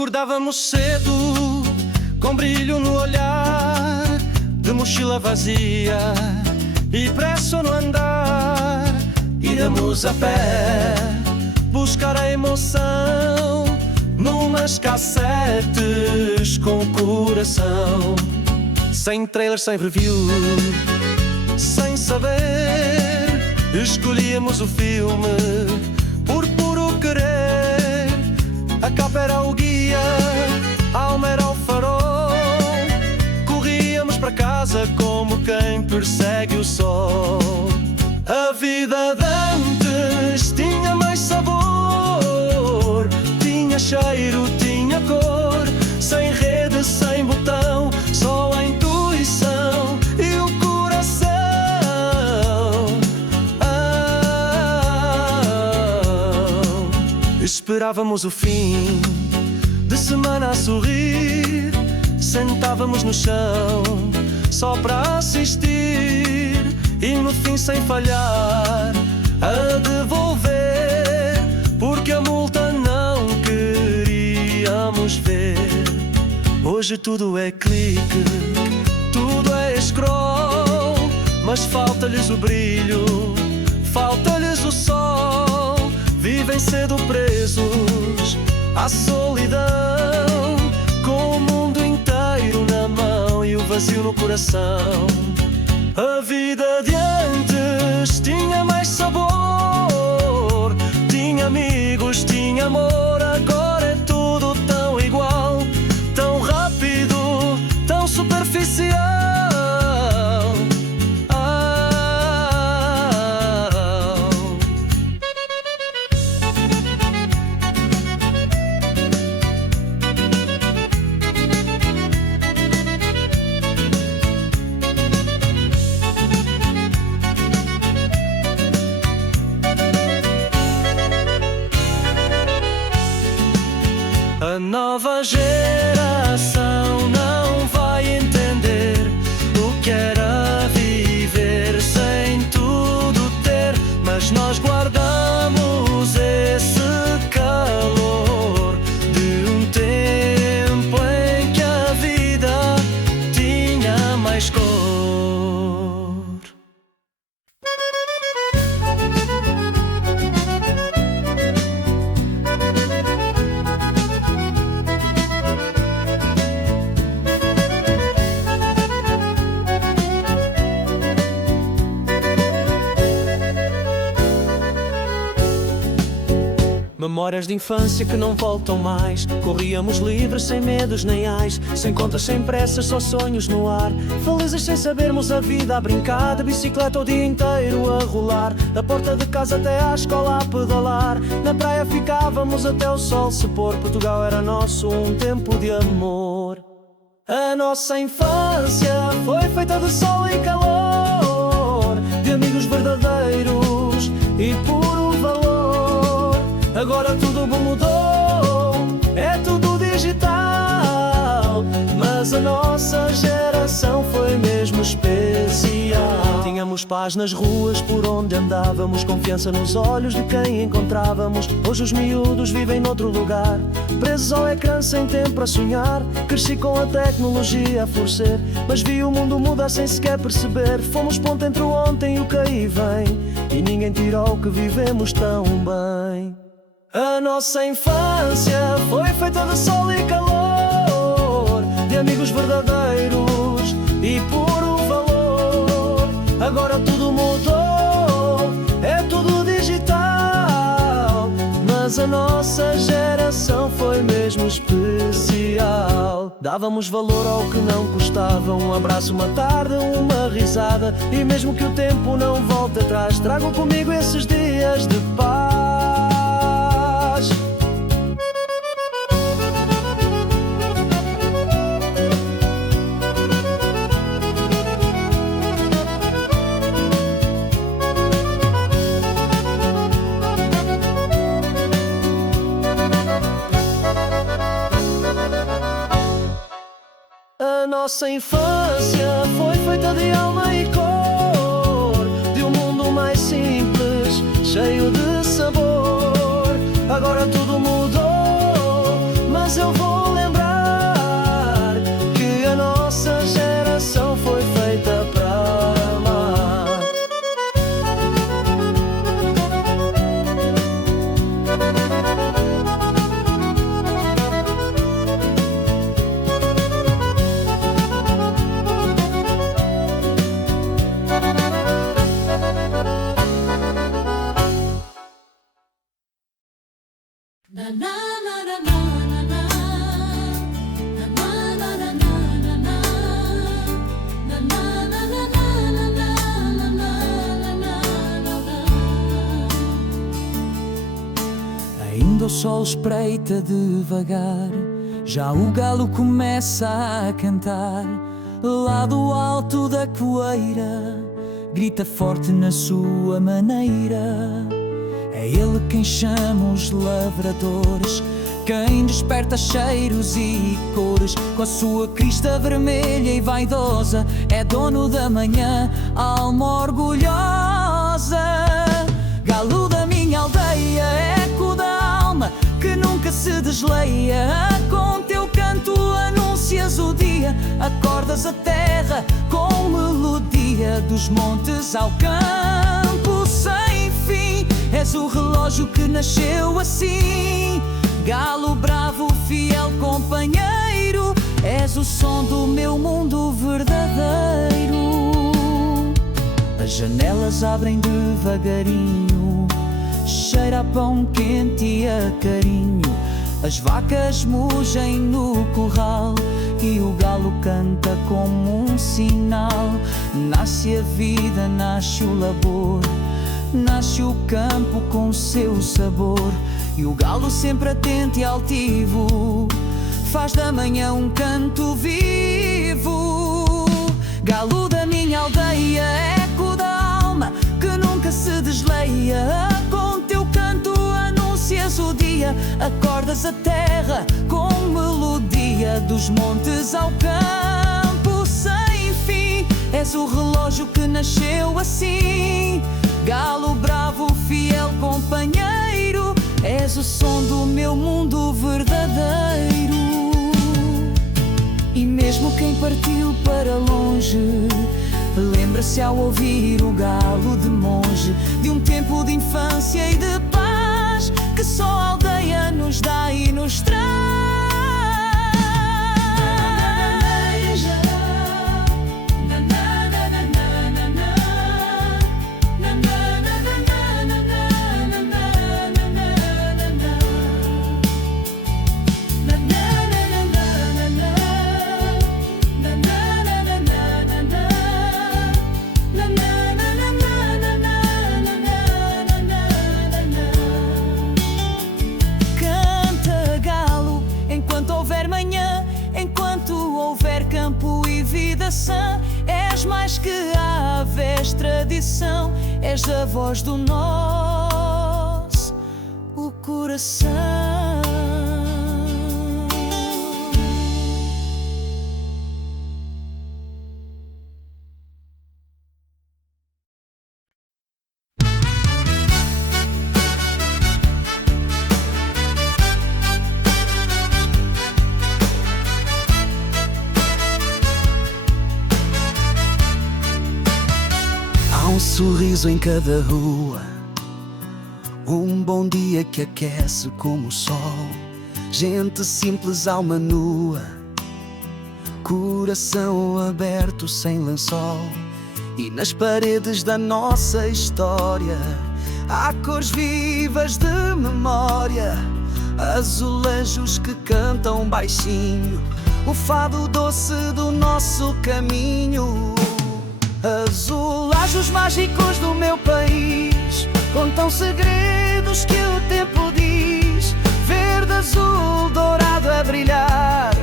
Acordávamos cedo, com brilho no olhar, de mochila vazia e pressa no andar. Íamos a pé buscar a emoção numas cassetes com coração. Sem trailer, sem review, sem saber, escolhíamos o filme por puro querer. A capa era o guia, a alma era o farol. Corríamos para casa como quem persegue o sol. A vida de antes tinha mais sabor, tinha cheiro, tinha cor. Sem rede, sem botão, só a intuição e o coração. Esperávamos o fim de semana a sorrir. Sentávamos no chão só para assistir, e no fim, sem falhar, a devolver, porque a multa não queríamos ver. Hoje tudo é clique, tudo é scroll, mas falta-lhes o brilho, falta-lhes o sol. Vivem cedo presos à solidão, com o mundo inteiro na mão e o vazio no coração. A vida de antes tinha mais sabor, tinha amigos, tinha amor. Agora é tudo tão igual, tão rápido, tão superficial. A nova geração não vai entender o que era viver sem tudo ter, mas nós guardamos esse calor de um tempo em que a vida tinha mais cor. Memórias de infância que não voltam mais. Corríamos livres, sem medos nem ais, sem contas, sem pressas, só sonhos no ar. Felizes sem sabermos a vida a brincar, de bicicleta o dia inteiro a rolar. Da porta de casa até à escola a pedalar. Na praia ficávamos até o sol se pôr. Portugal era nosso, um tempo de amor. A nossa infância foi feita de sol e calor, de amigos verdadeiros e puro valor. Agora tudo mudou, é tudo digital, mas a nossa geração foi mesmo especial. Tínhamos paz nas ruas por onde andávamos, confiança nos olhos de quem encontrávamos. Hoje os miúdos vivem noutro lugar, presos ao ecrã sem tempo para sonhar. Cresci com a tecnologia a florescer, mas vi o mundo mudar sem sequer perceber. Fomos ponto entre o ontem e o que aí vem, e ninguém tirou o que vivemos tão bem. A nossa infância foi feita de sol e calor, de amigos verdadeiros e puro valor. Agora tudo mudou, é tudo digital, mas a nossa geração foi mesmo especial. Dávamos valor ao que não custava, um abraço, uma tarde, uma risada. E mesmo que o tempo não volte atrás, trago comigo esses dias de paz. A nossa infância foi feita de alma e cor, de um mundo mais simples, cheio de sabor. Agora tudo mudou, mas eu vou Ainda o sol espreita devagar, já o galo começa a cantar. Lá do alto da poeira, grita forte na sua maneira. É ele quem chama os lavradores, quem desperta cheiros e cores. Com a sua crista vermelha e vaidosa, é dono da manhã, alma orgulhosa. Galo da minha aldeia, eco da alma que nunca se desleia. Com teu canto anuncias o dia, acordas a terra com melodia. Dos montes ao campo sem fim, és o relógio que nasceu assim. Galo bravo, fiel companheiro, és o som do meu mundo verdadeiro. As janelas abrem devagarinho, cheira a pão quente e a carinho. As vacas mugem no curral e o galo canta como um sinal. Nasce a vida, nasce o labor, nasce o campo com seu sabor. E o galo sempre atento e altivo, faz da manhã um canto vivo. Galo da minha aldeia, eco da alma que nunca se desleia. Com teu canto anuncias o dia, acordas a terra com melodia. Dos montes ao campo sem fim, és o relógio que nasceu assim. Galo bravo, fiel companheiro, és o som do meu mundo verdadeiro. E mesmo quem partiu para longe, lembra-se ao ouvir o galo de monge, de um tempo de infância e de paz que só a aldeia nos dá e nos traz. És mais que a ave, és tradição, és a voz do nosso coração. Um sorriso em cada rua, um bom dia que aquece como o sol. Gente simples, alma nua, coração aberto sem lençol. E nas paredes da nossa história há cores vivas de memória, azulejos que cantam baixinho o fado doce do nosso caminho. Azulejos mágicos do meu país contam segredos que o tempo diz. Verde, azul, dourado a brilhar,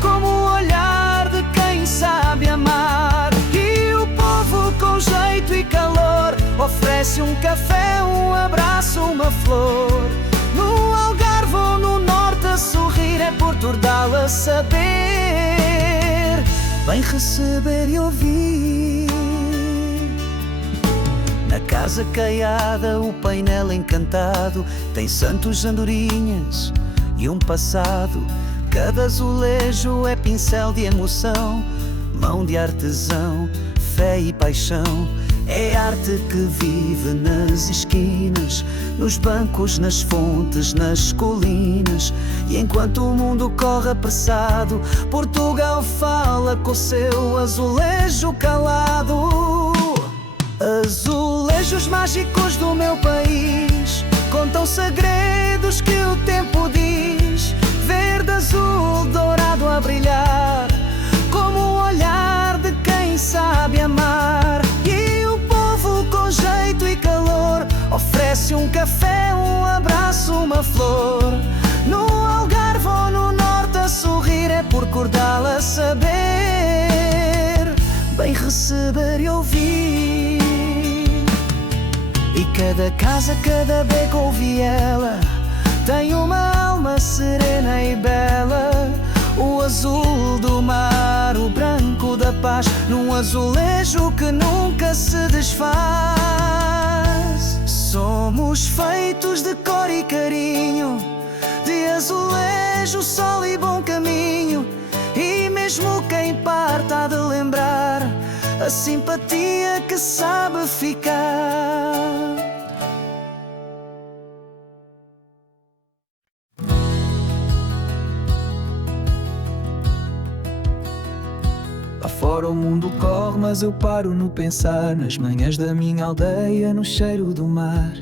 como o olhar de quem sabe amar. E o povo com jeito e calor oferece um café, um abraço, uma flor. No Algarve ou no Norte a sorrir é Portugal a saber, bem receber e ouvir. Na casa caiada o painel encantado tem santos, andorinhas e um passado. Cada azulejo é pincel de emoção, mão de artesão, fé e paixão. É arte que vive nas esquinas, nos bancos, nas fontes, nas colinas. E enquanto o mundo corre apressado, Portugal fala com o seu azulejo calado. Azulejos mágicos do meu país contam segredos que o tempo uma flor. No Algarve ou no Norte a sorrir é por Cordal a saber bem receber e ouvir. E cada casa, cada beco ou viela tem uma alma serena e bela. O azul do mar, o branco da paz, num azulejo que nunca se desfaz. Somos feitos de cor e carinho, de azulejo, sol e bom caminho. E mesmo quem parte há de lembrar a simpatia que sabe ficar. Lá fora o mundo corre, mas eu paro no pensar nas manhãs da minha aldeia, no cheiro do mar.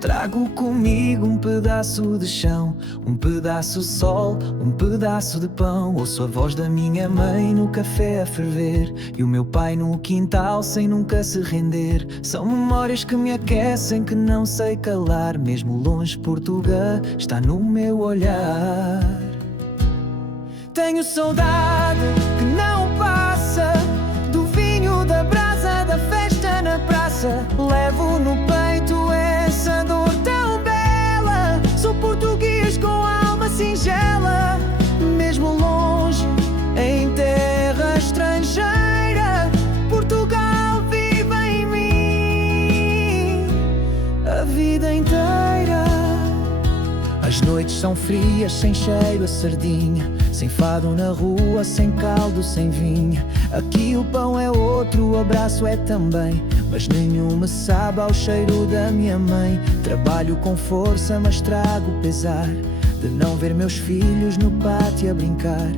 Trago comigo um pedaço de chão, um pedaço de sol, um pedaço de pão. Ouço a voz da minha mãe no café a ferver e o meu pai no quintal sem nunca se render. São memórias que me aquecem, que não sei calar. Mesmo longe Portugal está no meu olhar. Tenho saudade que não passa do vinho, da brasa, da festa na praça. Levo no peito essa dor tão bela. Sou português com alma singela. Mesmo longe, em terra estrangeira, Portugal vive em mim a vida inteira. As noites são frias, sem cheiro a sardinha, sem fado na rua, sem caldo, sem vinha. Aqui o pão é outro, o abraço é também, mas nenhum me sabe ao cheiro da minha mãe. Trabalho com força, mas trago pesar de não ver meus filhos no pátio a brincar.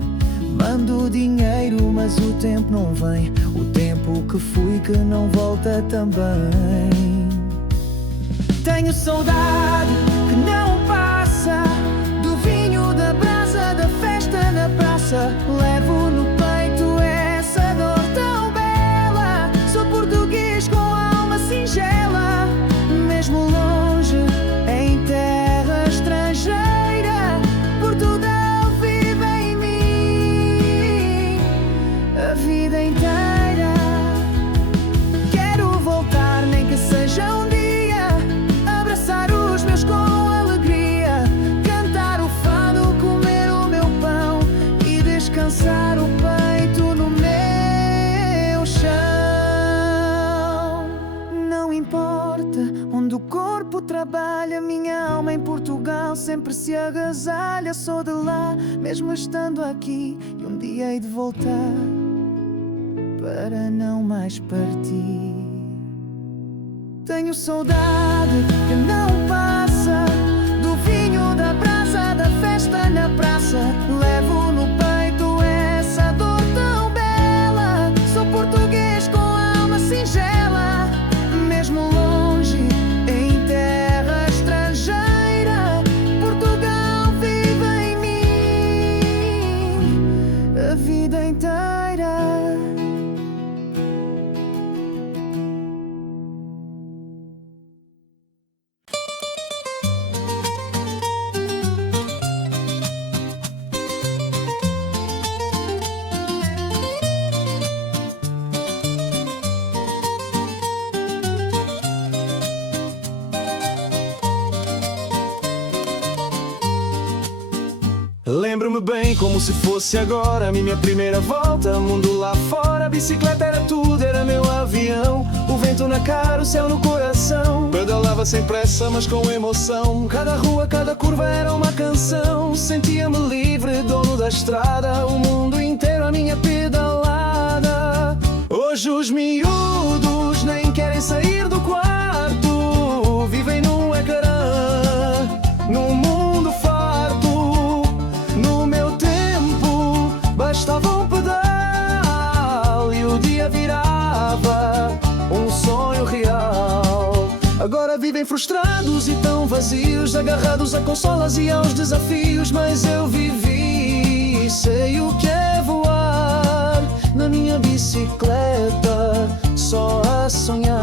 Mando dinheiro, mas o tempo não vem, o tempo que fui que não volta também. Tenho saudade que não passa do vinho, da brasa, da festa na praça. Levo no peito essa dor tão bela. Sou português com alma singela. Mesmo longe, em terra estrangeira, Portugal vive em mim a vida inteira. Quero voltar, nem que seja um dia, abraçar os meus com alegria, cantar o fado, comer o meu pão e descansar o peito no meu chão. Não importa onde o corpo trabalha, minha alma em Portugal sempre se agasalha. Sou de lá, mesmo estando aqui, e um dia hei de voltar para não mais partir. Tenho saudade que não passa do vinho, da brasa, da festa na praça. Levo no peito essa dor tão bela. Sou português com alma singela. Mesmo longe, em terra estrangeira, Portugal vive em mim a vida inteira. Lembro-me bem como se fosse agora a minha primeira volta, mundo lá fora. A bicicleta era tudo, era meu avião. O vento na cara, o céu no coração. Pedalava sem pressa, mas com emoção. Cada rua, cada curva era uma canção. Sentia-me livre, dono da estrada. O mundo inteiro a minha pedalada. Hoje os miúdos nem querem sair do quarto. Vivem num ecrã, num mundo farto. No meu tempo bastava um pedal e o dia virava um sonho real. Agora vivem frustrados e tão vazios, agarrados a consolas e aos desafios. Mas eu vivi e sei o que é voar na minha bicicleta, só a sonhar.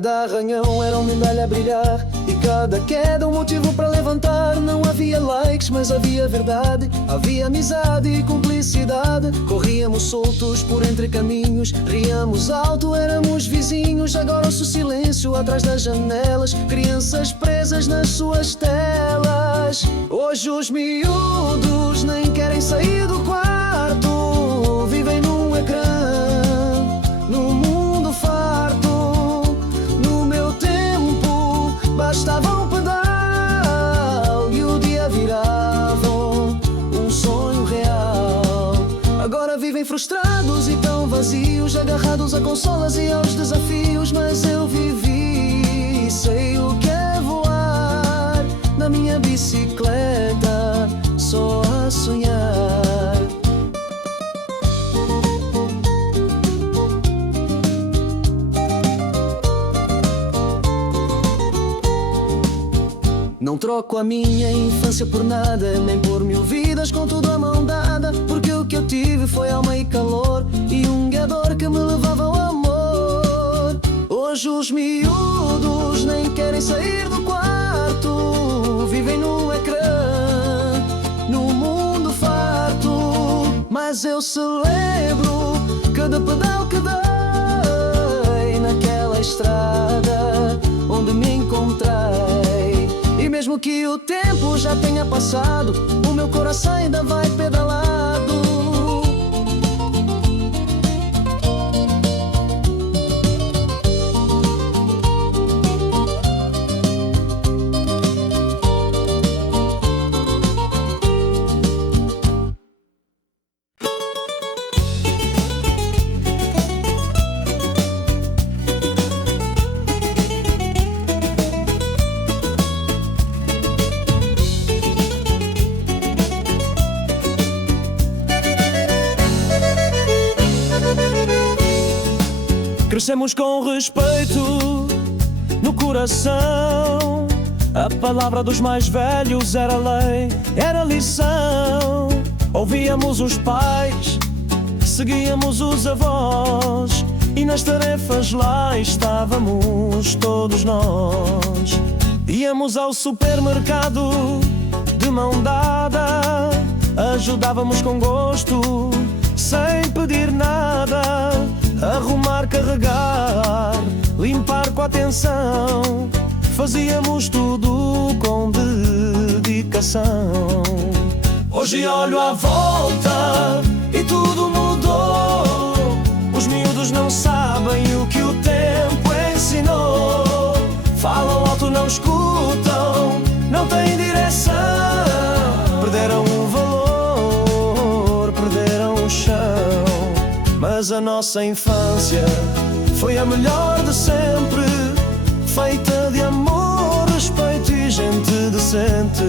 Cada arranhão era uma medalha a brilhar, e cada queda um motivo para levantar. Não havia likes, mas havia verdade, havia amizade e cumplicidade. Corríamos soltos por entre caminhos, ríamos alto, éramos vizinhos. Agora ouço silêncio atrás das janelas, crianças presas nas suas telas. Hoje os miúdos nem querem sair do quarto, vivem num ecrã, num mundo farto. No meu tempo bastava um pedal e o dia viravam um sonho real. Agora vivem frustrados e tão vazios, agarrados a consolas e aos desafios. Mas eu vivi, sei o que é voar na minha bicicleta, só a sonhar. Não troco a minha infância por nada, nem por 1000 vidas com tudo à mão dada. Porque o que eu tive foi alma e calor, e um guiador que me levava ao amor. Hoje os miúdos nem querem sair do quarto, vivem no ecrã, no mundo farto. Mas eu celebro cada pedal que dei naquela estrada onde me encontrei. E mesmo que o tempo já tenha passado, o meu coração ainda vai pedalado. Crescemos com respeito no coração. A palavra dos mais velhos era lei, era lição. Ouvíamos os pais, seguíamos os avós, e nas tarefas lá estávamos todos nós. Íamos ao supermercado de mão dada, ajudávamos com gosto, sem pedir nada. Arrumar, carregar, limpar com atenção, fazíamos tudo com dedicação. Hoje olho à volta e tudo mudou. Os miúdos não sabem o que o tempo ensinou. Falam alto, não escutam, não têm direção. Perderam o valor, perderam o chão. Mas a nossa infância foi a melhor de sempre, feita de amor, respeito e gente decente.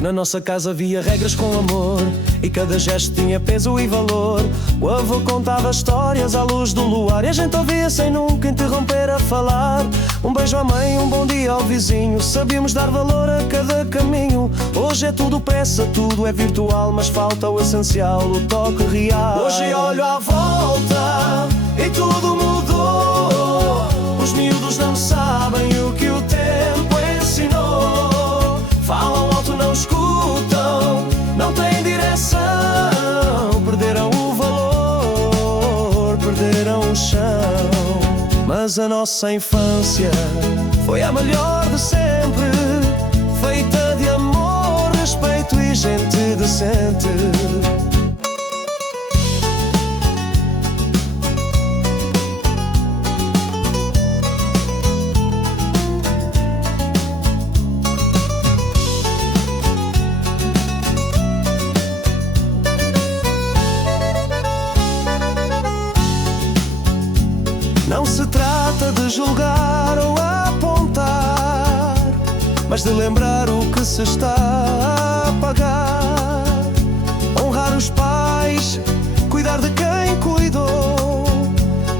Na nossa casa havia regras com amor, e cada gesto tinha peso e valor. O avô contava histórias à luz do luar, e a gente ouvia sem nunca interromper a falar. Um beijo à mãe, um bom dia ao vizinho, sabíamos dar valor a cada caminho. Hoje é tudo pressa, tudo é virtual, mas falta o essencial, o toque real. Hoje olho à volta e tudo mudou. Os miúdos não sabem o que o tempo ensinou. Falam alto, não escutam, não têm direção. Perderam o valor, perderam o chão. Mas a nossa infância foi a melhor de sempre, feita de amor, respeito e gente decente. Não se trata de julgar ou apontar, mas de lembrar o que se está a pagar. Honrar os pais, cuidar de quem cuidou,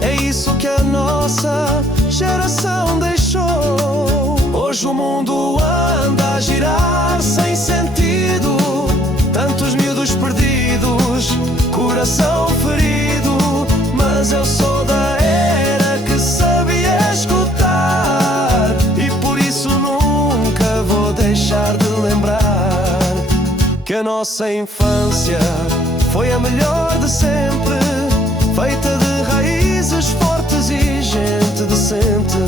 é isso que a nossa geração deixou. Hoje o mundo anda a girar sem sentido, tantos miúdos perdidos, coração ferido. Mas eu sou da era que sabia escutar. a nossa infância foi a melhor de sempre, feita de raízes fortes e gente decente.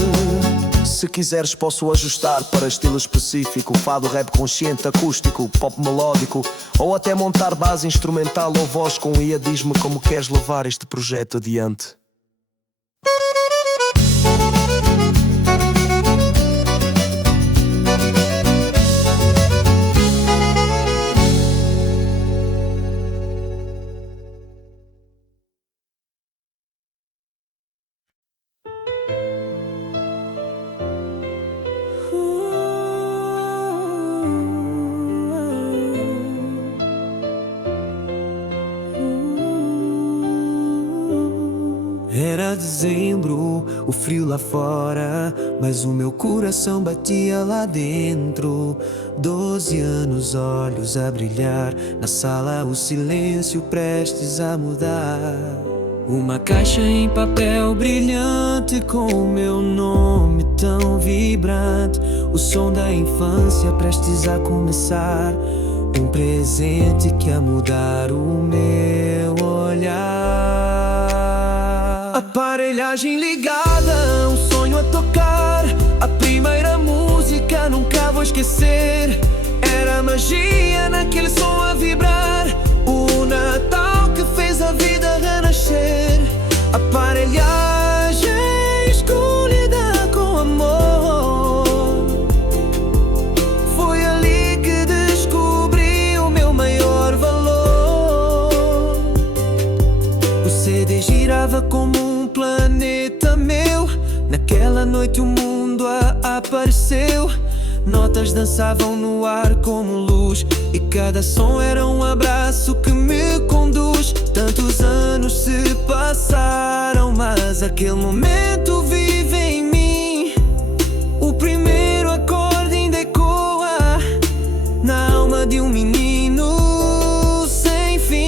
Se quiseres posso ajustar para estilo específico, fado, rap consciente, acústico, pop melódico, ou até montar base instrumental ou voz com IA. Diz-me como queres levar este projeto adiante. Era dezembro, o frio lá fora, mas o meu coração batia lá dentro. 12 anos, olhos a brilhar, na sala o silêncio prestes a mudar. Uma caixa em papel brilhante com o meu nome tão vibrante, o som da infância prestes a começar. Um presente que ia mudar o meu olhar. Aparelhagem ligada, um sonho a tocar, a primeira música nunca vou esquecer. Era magia naquele som a vibrar, o Natal que fez a vida renascer. Aparelhagem escolhida com amor, foi ali que descobri o meu maior valor. O CD girava como um planeta meu, naquela noite o mundo apareceu. Notas dançavam no ar como luz, e cada som era um abraço que me conduz. Tantos anos se passaram, mas aquele momento vive em mim. O primeiro acorde ainda ecoa na alma de um menino sem fim.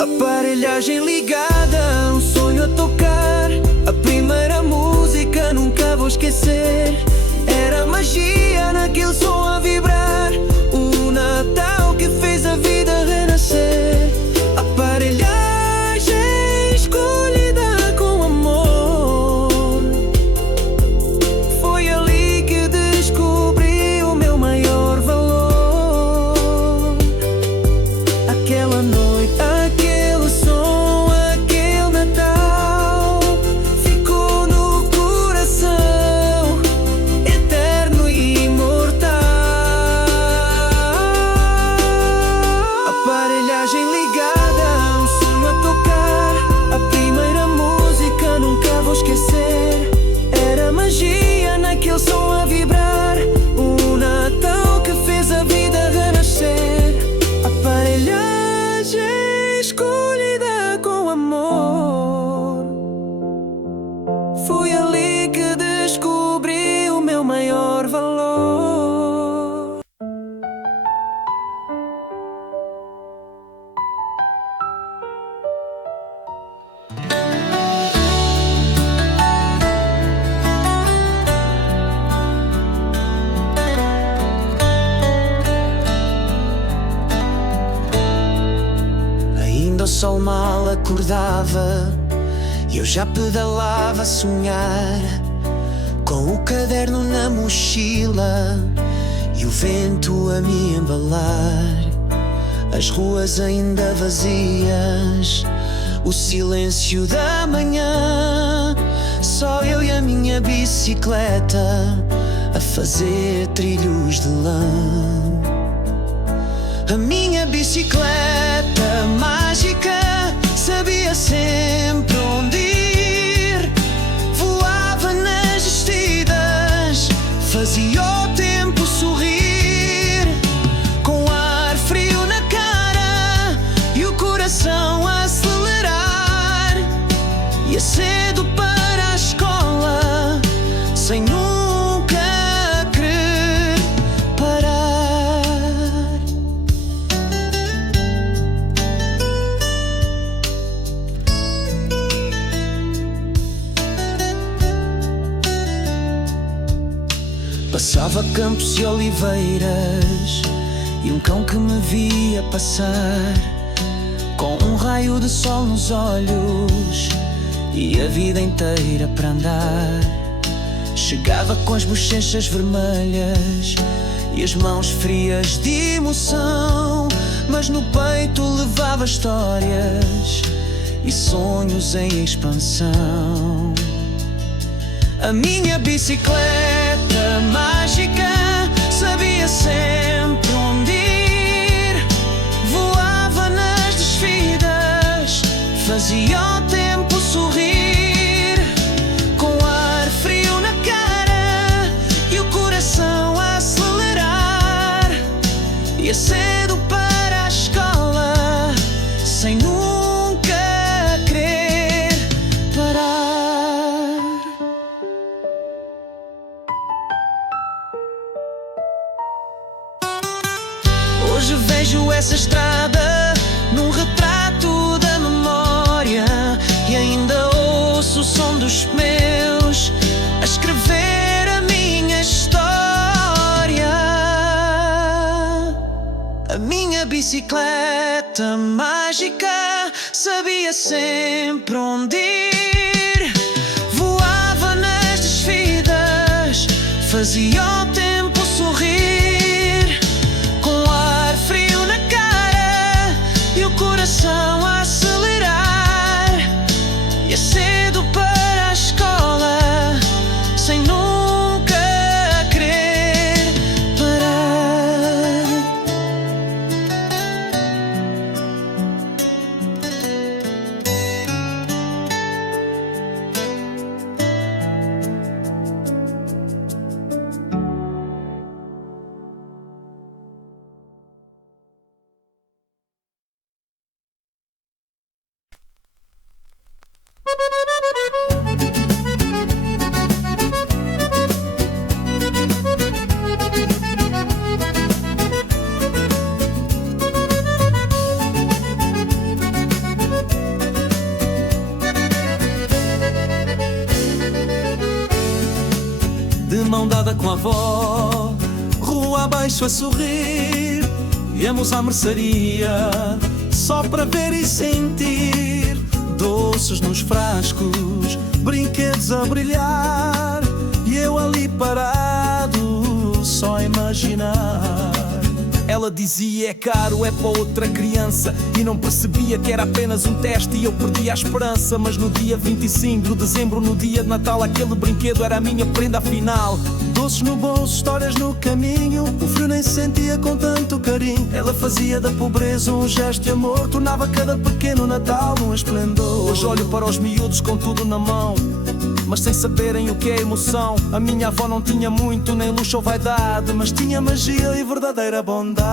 Aparelhagem ligada, um sonho a tocar, a primeira música nunca vou esquecer. Era magia naquele som a vibrar, o Natal que fez a vida renascer. Aparelhagem escolhida com amor, foi ali que descobri o meu maior valor. Aquela noite, aquele som, aquele Natal ficou no coração, eterno e imortal. Aparelhagem ligada, um sonho a tocar, a primeira música nunca vou esquecer. Era magia naquele som a vibrar, o Natal que fez a vida renascer. Aparelhagem escolhida com amor, foi ali que descobri o meu maior valor. Ainda o sol mal acordava e eu já pedalava a sonhar, com o caderno na mochila e o vento a me embalar. As ruas ainda vazias, o silêncio da manhã, só eu e a minha bicicleta a fazer trilhos de lã. A minha bicicleta mágica sabia sempre onde ir, voava nas estridas, fazia o tempo sorrir, com ar frio na cara e o coração a acelerar. Ia cedo para a escola, sem nunca querer parar. Passava campos e oliveiras e um cão que me via passar, com um raio de sol nos olhos e a vida inteira para andar. Chegava com as bochechas vermelhas e as mãos frias de emoção, mas no peito levava histórias e sonhos em expansão. A minha bicicleta mágica sabia sempre onde ir, voava nas desfidas, fazia o tempo sorrir, com ar frio na cara e o coração a acelerar. Ia cedo para a escola, sem nunca querer parar. Hoje vejo essa estrada num retrato da memória e ainda ouço o som dos pneus a escrever a minha história. A minha bicicleta mágica sabia sempre onde ir, voava nas desfidas, fazia o tempo sorrir, com ar frio na cara e o coração a acelerar. Ia cedo para a escola, sem nunca querer parar. De mão dada com a avó, rua abaixo a sorrir, íamos à mercearia só para ver e sentir. Doces nos frascos, brinquedos a brilhar, e eu ali parado, só a imaginar. Ela dizia: é caro, é para outra criança, e não percebia que era apenas um teste e eu perdia a esperança. Mas no dia 25 de dezembro, no dia de Natal, aquele brinquedo era a minha prenda final. Doces no bolso, histórias no caminho, o frio nem sentia com tanto carinho. Ela fazia da pobreza um gesto de amor, tornava cada pequeno Natal um esplendor. Hoje olho para os miúdos com tudo na mão, mas sem saberem o que é emoção. A minha avó não tinha muito, nem luxo ou vaidade, mas tinha magia e verdadeira bondade.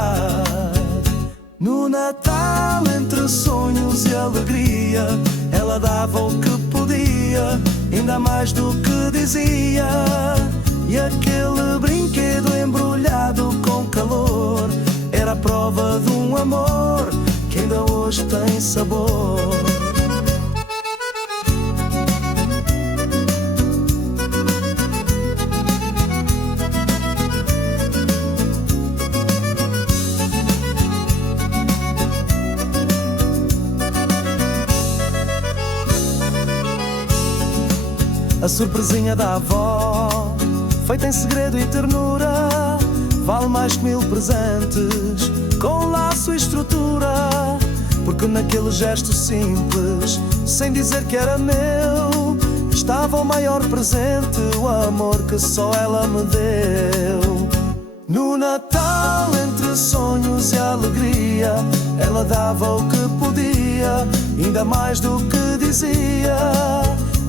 No Natal, entre sonhos e alegria, ela dava o que podia, ainda mais do que dizia. E aquele brinquedo embrulhado com calor era a prova de um amor que ainda hoje tem sabor. A surpresinha da avó, feita em segredo e ternura, vale mais que 1000 presentes, com laço e estrutura. Porque naquele gesto simples, sem dizer que era meu, estava o maior presente, o amor que só ela me deu. No Natal, entre sonhos e alegria, ela dava o que podia, ainda mais do que dizia.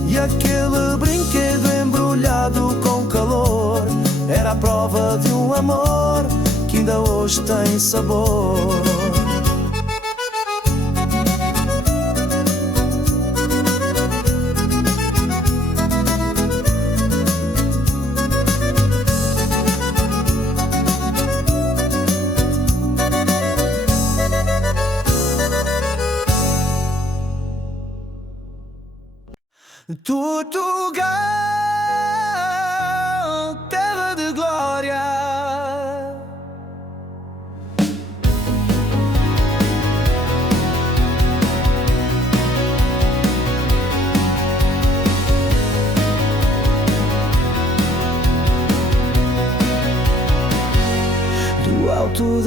E aquele brinquedo embrulhado com calor era a prova de um amor que ainda hoje tem sabor. Portugal, terra de glória,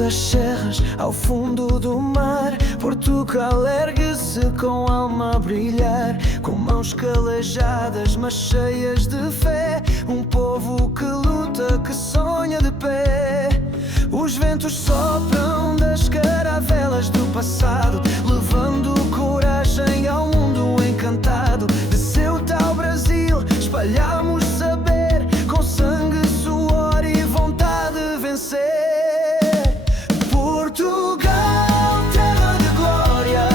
das serras ao fundo do mar, Portugal ergue-se com alma a brilhar, com mãos calejadas mas cheias de fé, um povo que luta, que sonha de pé. Os ventos sopram das caravelas do passado, levando coragem ao mundo encantado. De Ceuta ao Brasil espalhamos saber, com sangue, suor e vontade de vencer. Portugal, terra de glória,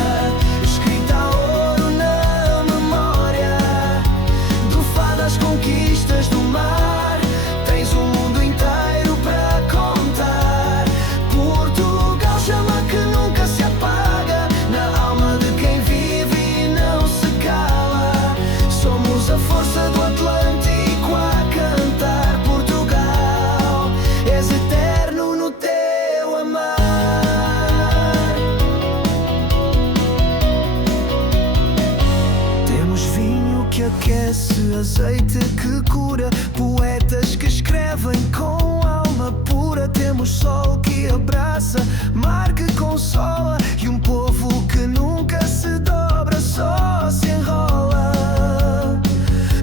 escrita a ouro na memória, do fado às conquistas do mar, tens o mundo inteiro para contar. Portugal, chama que nunca se apaga, na alma de quem vive e não se cala. Somos a força do Atlântico a cantar. Portugal, és eterno no teu amar. Temos vinho que aquece, azeite que cura, poetas que escrevem com alma pura. Temos sol que abraça, mar que consola, e um povo que nunca se dobra, só se enrola.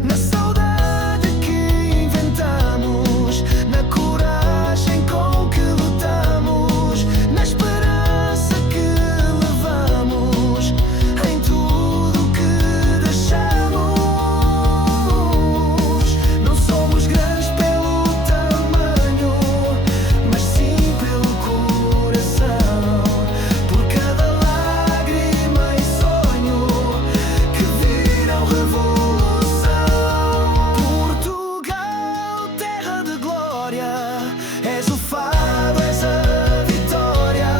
Na saudade que inventamos, na coragem com que lutamos, na esperança que levamos, em tudo que deixamos. Não somos grandes pelo tamanho, mas sim pelo coração, por cada lágrima e sonho que viram revolução. Portugal, terra de glória, és o fado, és a vitória,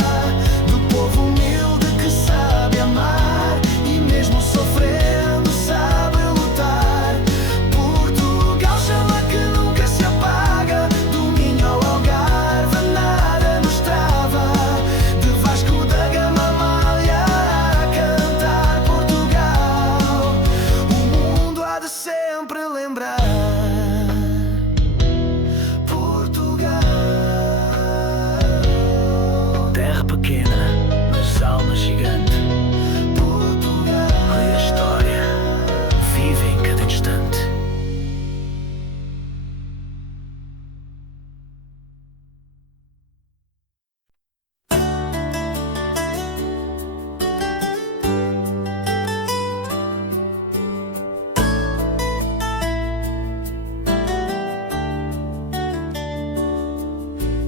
do povo humilde que sabe amar e mesmo sofrendo sabe lutar. Portugal, chama que nunca se apaga, do Minho ao Algarve nada nos trava, de Vasco da Gama a Malha a cantar. Portugal, o mundo há de sempre lembrar. Portugal, terra pequena, mas alma gigante. Portugal, a história vive em cada instante.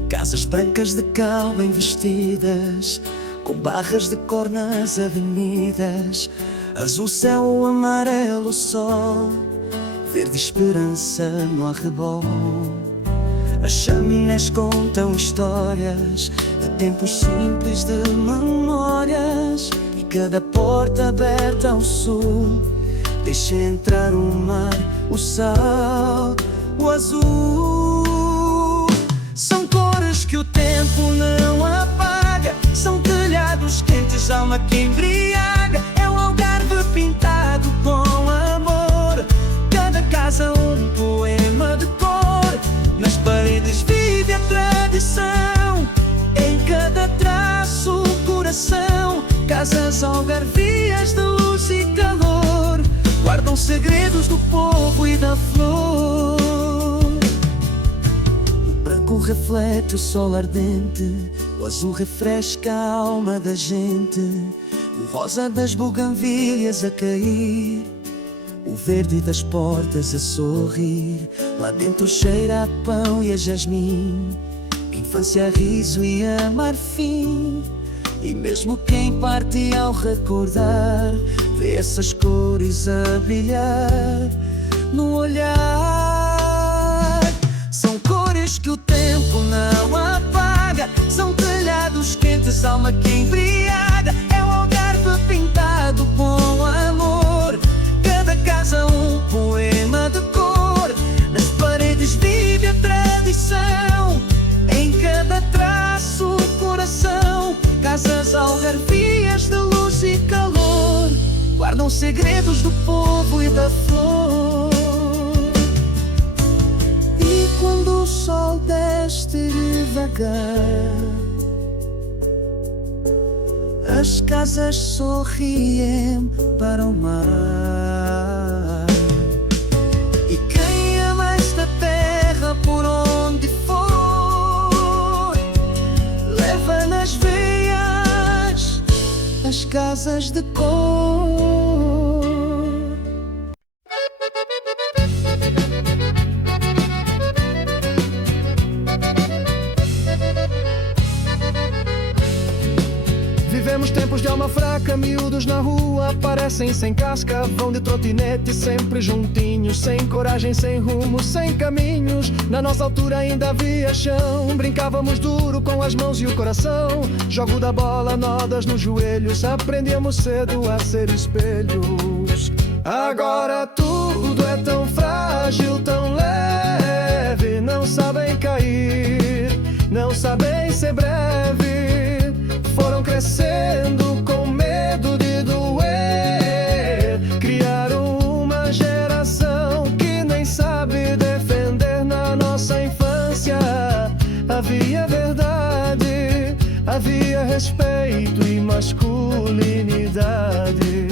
Casas brancas de cal bem vestidas, com barras de cor nas avenidas, azul céu, amarelo sol, verde esperança no arrebol. As chaminés contam histórias de tempos simples, de memórias, e cada porta aberta ao sul deixa entrar o mar, o sal, o azul. São cores que o tempo não apaga, são telhados quentes, alma que embriaga. É um Algarve pintado com amor, cada casa um poema de cor. Nas paredes vive a tradição, em cada traço o coração. Casas algarvias de luz e calor, guardam segredos do povo e da flor. O reflete o sol ardente, o azul refresca a alma da gente, o rosa das buganvílias a cair, o verde das portas a sorrir. Lá dentro cheira a pão e a jasmim, infância, riso e a marfim. E mesmo quem parte ao recordar, vê essas cores a brilhar no olhar. São cores que o tempo não apaga, são telhados quentes, alma que embriaga. É o Algarve pintado com amor, cada casa um poema de cor. Nas paredes vive a tradição, em cada traço o coração. Casas algarvias de luz e calor, guardam segredos do povo e da flor. E quando o sol desce devagar, As casas sorriem para o mar, e quem ama esta terra por onde for, leva nas veias as casas de cor. Vivemos tempos de alma fraca, miúdos na rua aparecem sem casca, vão de trotinete sempre juntinhos, sem coragem, sem rumo, sem caminhos. Na nossa altura ainda havia chão, brincávamos duro com as mãos e o coração. Jogo da bola, nodas nos joelhos, aprendíamos cedo a ser espelhos. Agora tudo é tão frágil, tão leve, não sabem cair, não sabem ser breve. Foram crescendo com medo de doer, criaram uma geração que nem sabe defender. Na nossa infância havia verdade, havia respeito e masculinidade.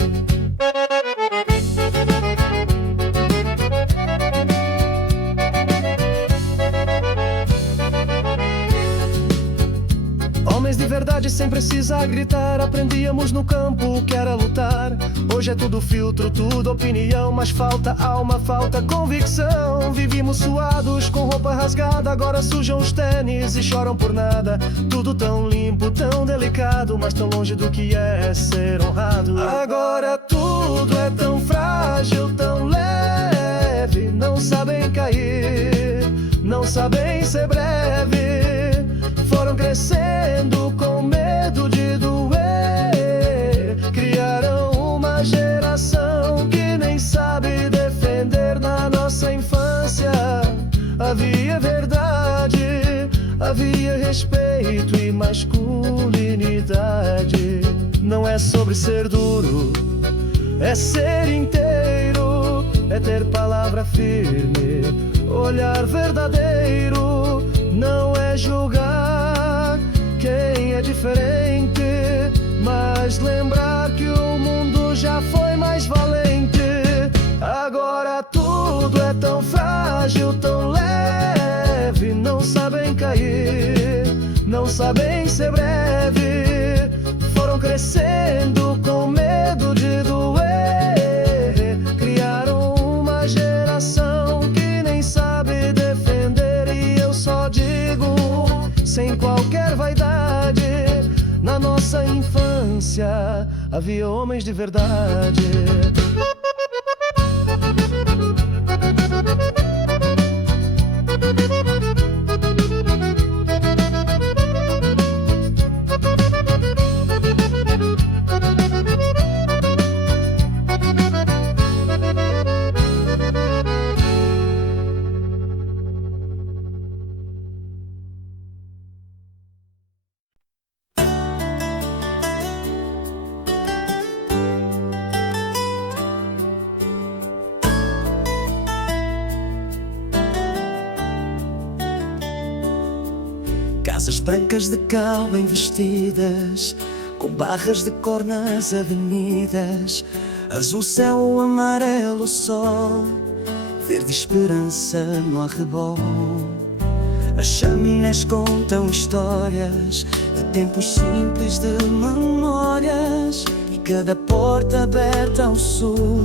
Homens de verdade sem precisar gritar, aprendíamos no campo o que era lutar. Hoje é tudo filtro, tudo opinião, mas falta alma, falta convicção. Vivíamos suados, com roupa rasgada, agora sujam os tênis e choram por nada. Tudo tão limpo, tão delicado, mas tão longe do que é ser honrado. Agora tudo é tão frágil, tão leve, não sabem cair, não sabem ser breve. Foram crescendo com medo de doer, criaram uma geração que nem sabe defender. Na nossa infância havia verdade, havia respeito e masculinidade. Não é sobre ser duro, é ser inteiro, é ter palavra firme, olhar verdadeiro. Não é julgar quem é diferente, mas lembrar que o mundo já foi mais valente. Agora tudo é tão frágil, tão leve, não sabem cair, não sabem ser breve. Foram crescendo com medo de doer, criaram uma geração que nem sabe defender. E eu só digo, sem qualquer vaidade, na nossa infância havia homens de verdade. Casas brancas de cal bem vestidas, com barras de cor nas avenidas. Azul céu, amarelo sol, verde esperança no arrebol. As chaminés contam histórias de tempos simples, de memórias. E cada porta aberta ao sul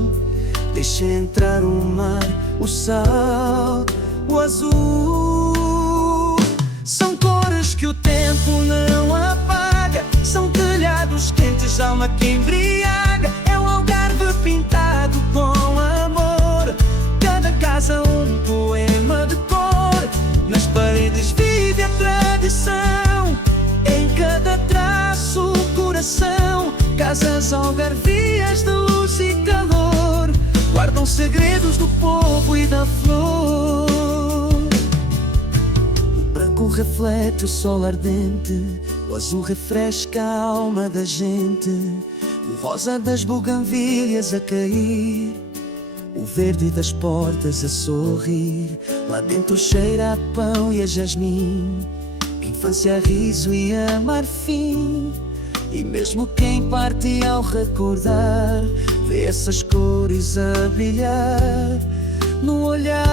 deixa entrar o mar, o sal, o azul. São cores que o tempo não apaga, são telhados quentes, alma que embriaga. É um Algarve pintado com amor, cada casa um poema de cor. Nas paredes vive a tradição, em cada traço o coração. Casas algarvias de luz e calor, guardam segredos do povo e da flor. O reflete o sol ardente, o azul refresca a alma da gente. O rosa das buganvílias a cair, o verde das portas a sorrir. Lá dentro cheira a pão e a jasmim, infância, riso e a marfim. E mesmo quem parte ao recordar vê essas cores a brilhar no olhar.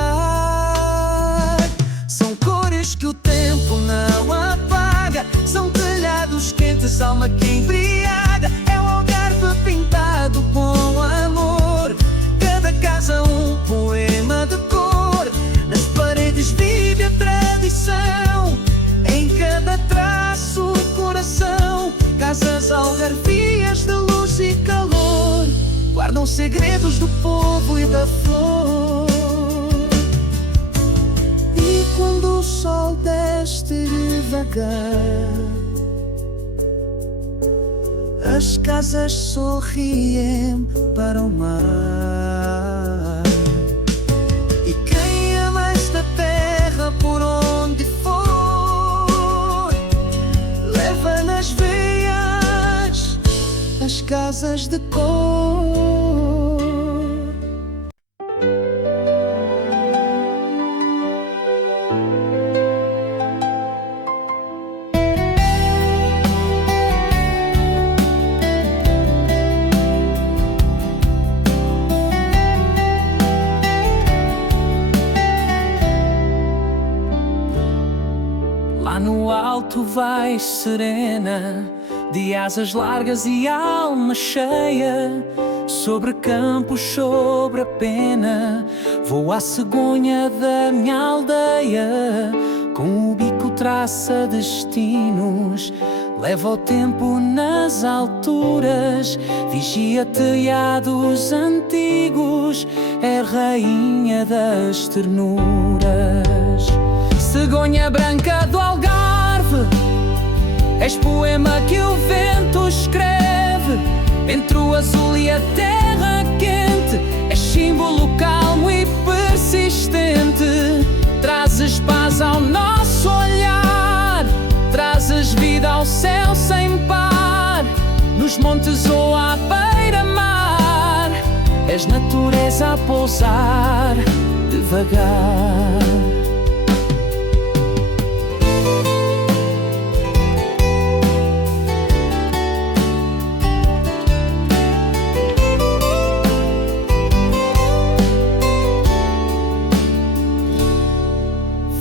São cores que o tempo não apaga, são telhados quentes, alma que embriaga. É o Algarve pintado com amor, cada casa um poema de cor. Nas paredes vive a tradição, em cada traço o coração. Casas algarvias de luz e calor guardam segredos do povo e da flor. E quando o sol desce devagar, as casas sorriem para o mar. E quem ama esta terra por onde for, leva nas veias as casas de cor. Lá no alto vais serena, de asas largas e alma cheia, sobre campos, sobre a pena, voa a cegonha da minha aldeia. Com o bico traça destinos, leva o tempo nas alturas, vigia telhados antigos, é rainha das ternuras. Cegonha branca do Algarve, és poema que o vento escreve. Entre o azul e a terra quente, és símbolo calmo e persistente. Trazes paz ao nosso olhar, trazes vida ao céu sem par. Nos montes ou à beira-mar, és natureza a pousar devagar.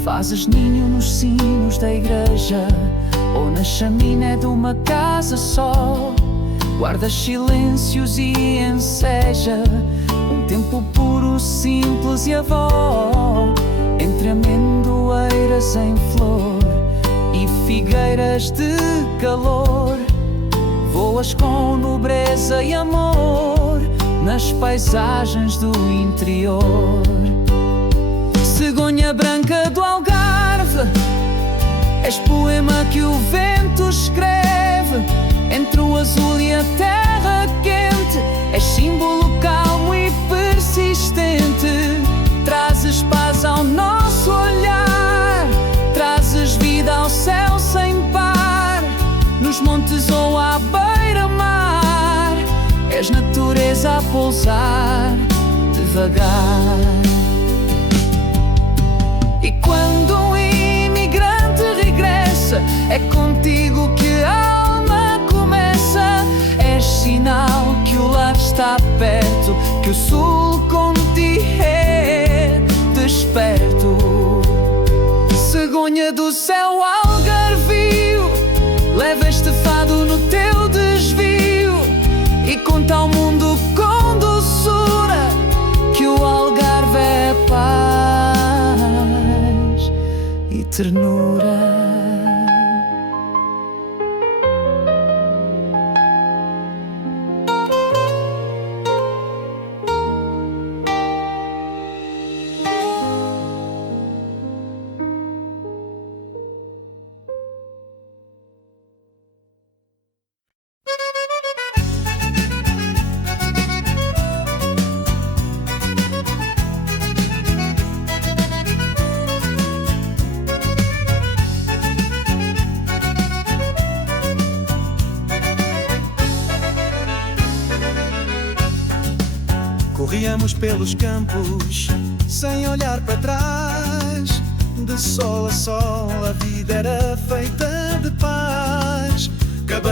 Fazes ninho nos sinos da igreja ou na chaminé de uma casa só. Guardas silêncios e enseja um tempo puro, simples e avó. Entre amendoeiras em flor e figueiras de calor, voas com nobreza e amor nas paisagens do interior. Cegonha branca do Algarve, és poema que o vento escreve. Entre o azul e a terra quente, és símbolo calmo e persistente. Trazes paz ao nosso olhar, trazes vida ao céu sem par. Nos montes ou à beira-mar, és natureza a pousar devagar. E quando um imigrante regressa, é contigo que a alma começa. És sinal que o lar está perto, que o sul contigo é desperto. Cegonha do céu algarvio, leva este fado no teu desvio e conta ao mundo com doçura que o Algarve é paz e ternura. Corríamos pelos campos sem olhar para trás. De sol a sol a vida era feita de paz.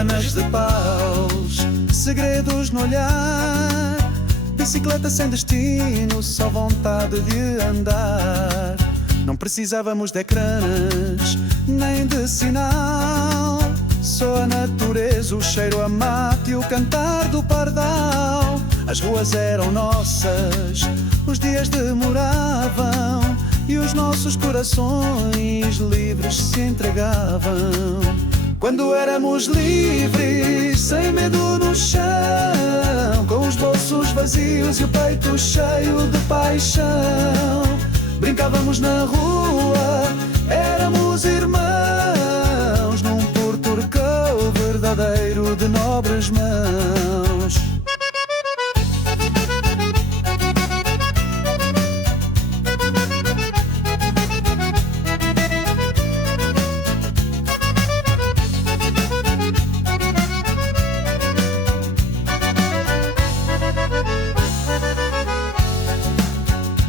cabanas de paus, segredos no olhar, bicicleta sem destino, só vontade de andar. Não precisávamos de ecrãs, nem de sinal, só a natureza, o cheiro a mate e o cantar do pardal. As ruas eram nossas, os dias demoravam e os nossos corações livres se entregavam. Quando éramos livres, sem medo no chão, com os bolsos vazios e o peito cheio de paixão. Brincávamos na rua, éramos irmãos, num porturcão verdadeiro de nobres mãos.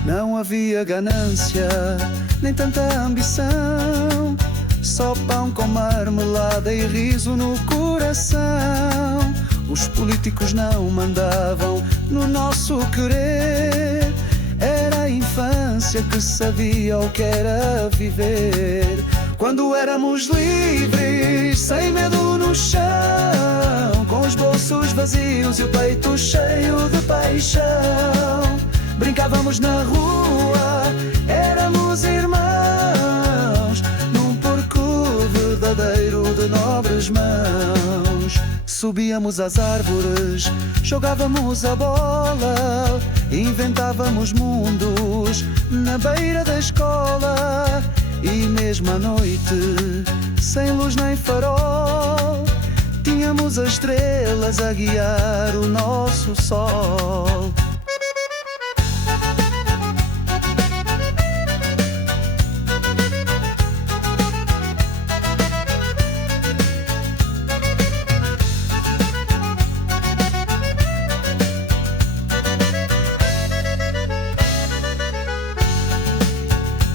Não havia ganância, nem tanta ambição, só pão com marmelada e riso no coração. Os políticos não mandavam no nosso querer, era a infância que sabia o que era viver. Quando éramos livres, sem medo no chão, com os bolsos vazios e o peito cheio de paixão. Brincávamos na rua, éramos irmãos, num porco verdadeiro de nobres mãos. Subíamos às árvores, jogávamos a bola, inventávamos mundos na beira da escola. E mesmo à noite, sem luz nem farol, tínhamos as estrelas a guiar o nosso sol.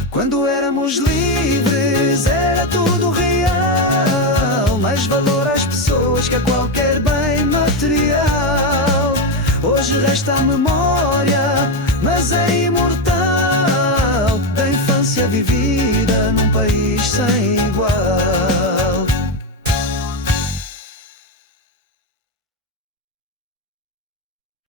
Quando éramos livres era tudo real, mais valor às pessoas que a qualquer bem material. Hoje resta a memória, mas é imortal, da infância vivida num país sem igual.